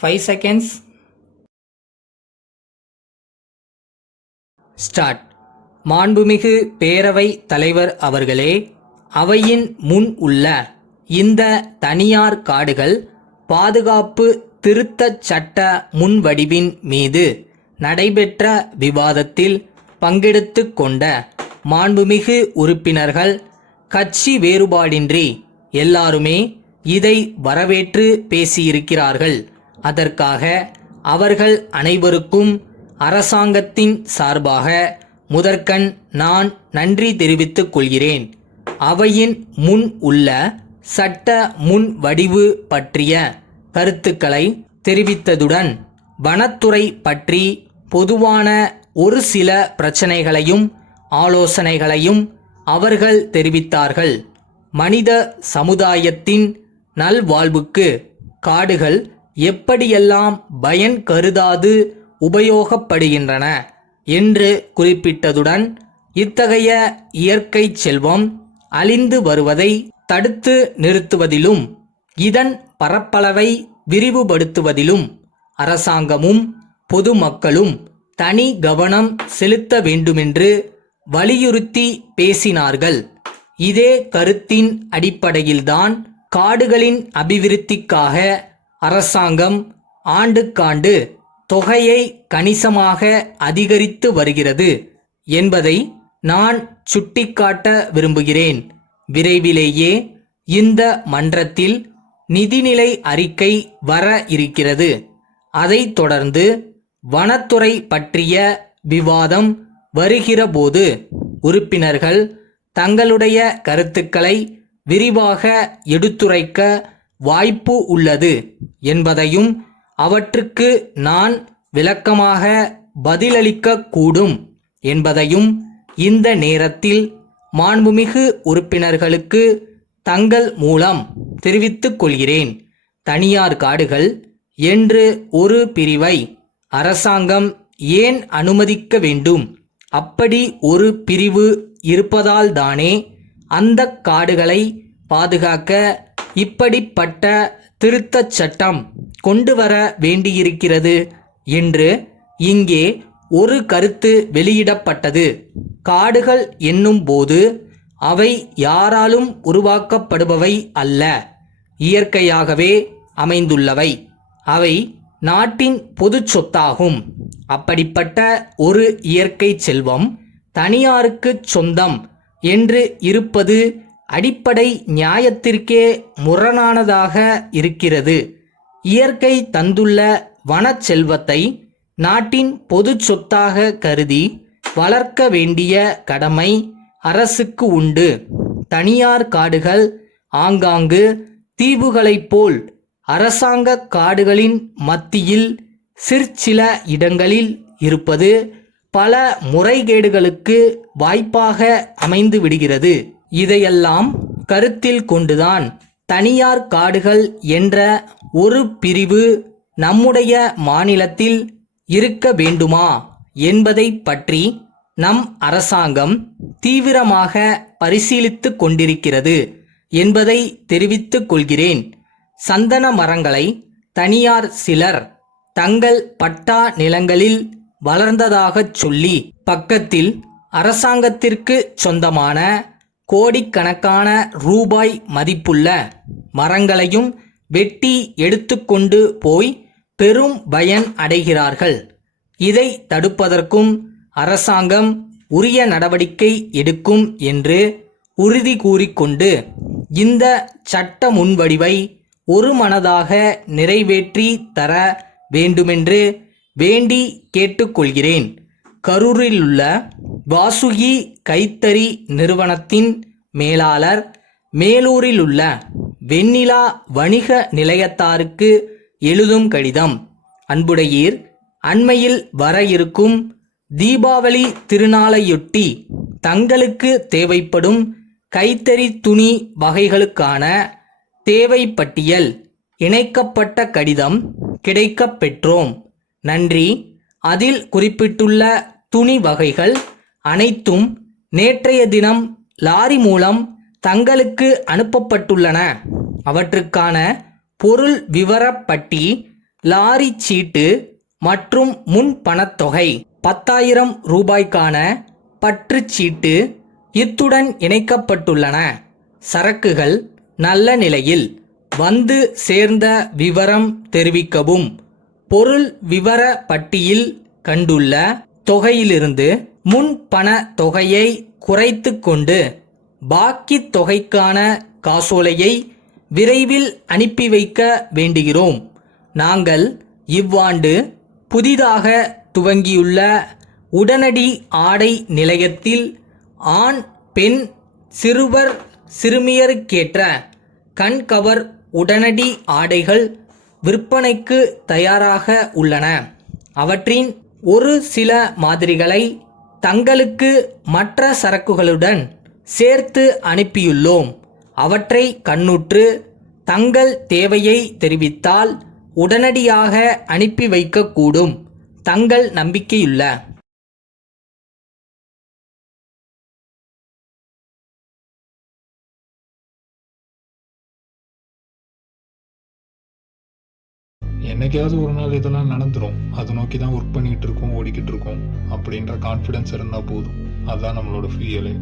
5 seconds. Start. மாண்புமிகு பேரவை தலைவர் அவர்களே, அவையின் முன் உள்ள இந்த தனியார் காடுகள் பாதுகாப்பு திருத்தச் சட்ட முன்வடிவின் மீது நடைபெற்ற விவாதத்தில் பங்கெடுத்து கொண்ட மாண்புமிகு உறுப்பினர்கள் கட்சி வேறுபாடின்றி எல்லாருமே இதை வரவேற்று பேசியிருக்கிறார்கள். அதற்காக அவர்கள் அனைவருக்கும் அரசாங்கத்தின் சார்பாக முதற்கண் நான் நன்றி தெரிவித்துக் கொள்கிறேன். அவையின் முன் உள்ள சட்ட முன்வடிவு பற்றிய கருத்துக்களை தெரிவித்ததுடன் வனத்துறை பற்றி பொதுவான ஒரு சில பிரச்சனைகளையும் ஆலோசனைகளையும் அவர்கள் தெரிவித்தார்கள். மனித சமுதாயத்தின் நல்வாழ்வுக்கு காடுகள் எப்படியெல்லாம் பயன் கருதாது உபயோகப்படுகின்றன என்று குறிப்பிட்டதுடன் இத்தகைய இயற்கை செல்வம் அழிந்து வருவதை தடுத்து நிறுத்துவதிலும் இதன் பரப்பளவை விரிவுபடுத்துவதிலும் அரசாங்கமும் பொதுமக்களும் தனி கவனம் செலுத்த வேண்டுமென்று வலியுறுத்தி பேசினார்கள். இதே கருத்தின் அடிப்படையில்தான் காடுகளின் அபிவிருத்திக்காக அரசாங்கம் ஆண்டுக்காண்டு தொகையை கணிசமாக அதிகரித்து வருகிறது என்பதை நான் சுட்டிக்காட்ட விரும்புகிறேன். விரைவிலேயே இந்த மன்றத்தில் நிதிநிலை அறிக்கை வர இருக்கிறது. அதைத் தொடர்ந்து வனத்துறை பற்றிய விவாதம் வருகிறபோது உறுப்பினர்கள் தங்களுடைய கருத்துக்களை விரிவாக எடுத்துரைக்க வாய்ப்பு உள்ளது என்பதையும் அவற்றுக்கு நான் விளக்கமாக பதிலளிக்க கூடும் என்பதையும் இந்த நேரத்தில் மாண்புமிகு உறுப்பினர்களுக்கு தங்கள் மூலம் தெரிவித்துக் கொள்கிறேன். தனியார் காடுகள் என்று ஒரு பிரிவை அரசாங்கம் ஏன் அனுமதிக்க வேண்டும்? அப்படி ஒரு பிரிவு இருப்பதால்தானே அந்த காடுகளை பாதுகாக்க இப்படிப்பட்ட திருத்தச் சட்டம் கொண்டு வர வேண்டியிருக்கிறது என்று இங்கே ஒரு கருத்து வெளியிடப்பட்டது. காடுகள் என்னும் போது அவை யாராலும் உருவாக்கப்படுபவை அல்ல, இயற்கையாகவே அமைந்துள்ளவை. அவை நாட்டின் பொது சொத்தாகும். அப்படிப்பட்ட ஒரு இயற்கை செல்வம் தனியாருக்கு சொந்தம் என்று இருப்பது அடிப்படை நியாயத்திற்கே முரணானதாக இருக்கிறது. இயற்கை தந்துள்ள வனச்செல்வத்தை நாட்டின் பொது சொத்தாக கருதி வளர்க்க வேண்டிய கடமை அரசுக்கு உண்டு. தனியார் காடுகள் ஆங்காங்கு தீவுகளைப் போல் அரசாங்க காடுகளின் மத்தியில் சிற்சில இடங்களில் இருப்பது பல முறைகேடுகளுக்கு வாய்ப்பாக அமைந்து விடுகிறது. இதையெல்லாம் கருத்தில் கொண்டுதான் தனியார் காடுகள் என்ற ஒரு பிரிவு நம்முடைய மாநிலத்தில் இருக்க வேண்டுமா என்பதை பற்றி நம் அரசாங்கம் தீவிரமாக பரிசீலித்து கொண்டிருக்கிறது என்பதை தெரிவித்துக் கொள்கிறேன். சந்தன மரங்களை தனியார் சிலர் தங்கள் பட்டா நிலங்களில் வளர்ந்ததாகச் சொல்லி பக்கத்தில் அரசாங்கத்திற்கு சொந்தமான கோடிக்கணக்கான ரூபாய் மதிப்புள்ள மரங்களையும் வெட்டி எடுத்துக்கொண்டு போய் பெரும் பயன் அடைகிறார்கள். இதை தடுப்பதற்கும் அரசாங்கம் உரிய நடவடிக்கை எடுக்கும் என்று உறுதி கூறிக்கொண்டு இந்த சட்ட முன்வடிவை ஒருமனதாக நிறைவேற்றி தர வேண்டுமென்று வேண்டி கேட்டுக்கொள்கிறேன். கரூரிலுள்ள வாசுகி கைத்தறி நிறுவனத்தின் மேலாளர் மேலூரிலுள்ள வெண்ணிலா வணிக நிலையத்தாருக்கு எழுதும் கடிதம். அன்புடையீர், அண்மையில் வர இருக்கும் தீபாவளி திருநாளையொட்டி தங்களுக்கு தேவைப்படும் கைத்தறி துணி வகைகளுக்கான தேவைப்பட்டியல் இணைக்கப்பட்ட கடிதம் கிடைக்கப் பெற்றோம். நன்றி. அதில் குறிப்பிட்டுள்ள துணி வகைகள் அனைத்தும் நேற்றைய தினம் லாரி மூலம் தங்களுக்கு அனுப்பப்பட்டுள்ளன. அவற்றுக்கான பொருள் விவரப்பட்டி லாரி சீட்டு மற்றும் முன் பணத்தொகை 10,000 ரூபாய்க்கான பற்றுச்சீட்டு இத்துடன் இணைக்கப்பட்டுள்ளன. சரக்குகள் நல்ல நிலையில் வந்து சேர்ந்த விவரம் தெரிவிக்கவும். பொருள் விவர பட்டியில் கண்டுள்ள தொகையிலிருந்து முன் பண தொகையை குறைத்து கொண்டு பாக்கி தொகைக்கான காசோலையை விரைவில் அனுப்பி வைக்க வேண்டுகிறோம். நாங்கள் இவ்வாண்டு புதிதாக துவங்கியுள்ள உடனடி ஆடை நிலையத்தில் ஆண், பெண், சிறுவர், சிறுமியருக்கேற்ற கண்கவர் உடனடி ஆடைகள் விற்பனைக்கு தயாராக உள்ளன. அவற்றின் ஒரு சில மாதிரிகளை தங்களுக்கு மற்ற சரக்குகளுடன் சேர்த்து அனுப்பியுள்ளோம். அவற்றை கண்ணுற்று தங்கள் தேவையை தெரிவித்தால் உடனடியாக அனுப்பி வைக்கக்கூடும். தங்கள் நம்பிக்கையுள்ள என்னைக்காவது ஒரு நாள் இதெல்லாம் நடந்துரும். அதை நோக்கி தான் ஒர்க் பண்ணிட்டு இருக்கோம், ஓடிக்கிட்டு இருக்கோம் அப்படின்ற கான்ஃபிடன்ஸ் இருந்தால் போதும். அதுதான் நம்மளோட ஃபியலே.